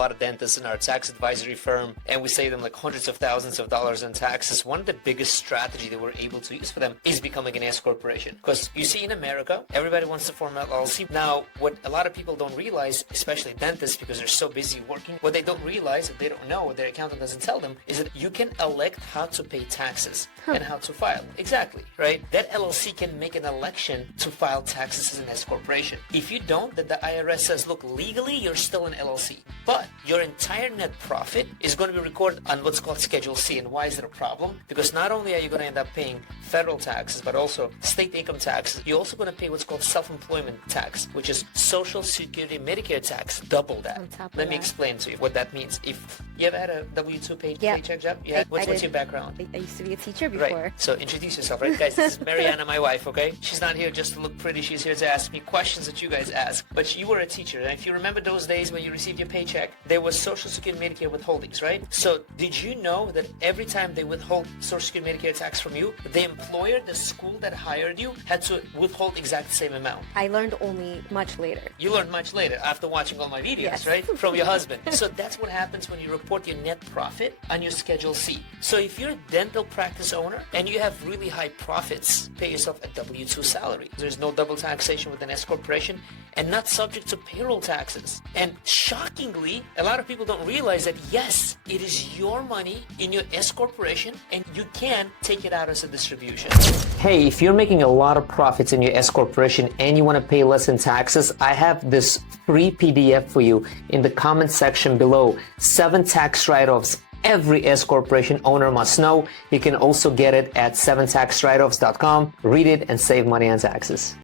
lot of dentists in our tax advisory firm, and we save them like hundreds of thousands of dollars in taxes. One of the biggest strategy that we're able to use for them is becoming an S-corporation. Because you see in America, everybody wants to form an LLC. Now, what a lot of people don't realize, especially dentists, because they're so busy working, what they don't realize, that they don't know, what their accountant doesn't tell them, is that you can elect how to pay taxes and how to file. Exactly, right? That LLC can make an election to file taxes as an S-corporation. If you don't, then the IRS says, look, legally, you're still an LLC, but your entire net profit is going to be recorded on what's called Schedule C. And why is it a problem? Because not only are you going to end up paying federal taxes, but also state income taxes. You're also going to pay what's called self-employment tax, which is Social Security Medicare tax, double that. Let me explain to you what that means. If you ever had a W-2 paycheck job? Yeah. What's your background? I used to be a teacher before. Right. So introduce yourself, right? Guys, this is Mariana, my wife, okay? She's not here just to look pretty. She's here to ask me questions that you guys ask. But you were a teacher, and if you remember those days when you received your paycheck, there was Social Security Medicare withholdings, right? So did you know that every time they withhold Social Security Medicare tax from you, the employer, the school that hired you, had to withhold exact same amount? I learned only much later. You learned much later after watching all my videos, Yes. right? From your husband. So that's what happens when you report your net profit on your Schedule C. So if you're a dental practice owner and you have really high profits, pay yourself a W-2 salary. There's no double taxation with an S-corporation and not subject to payroll taxes. And shockingly, a lot of people don't realize that, yes, it is your money in your S-corporation and you can take it out as a distribution. Hey, if you're making a lot of profits in your S-corporation and you want to pay less in taxes, I have this free PDF for you in the comment section below. 7 tax write-offs every S-corporation owner must know. You can also get it at 7taxwriteoffs.com. Read it and save money on taxes.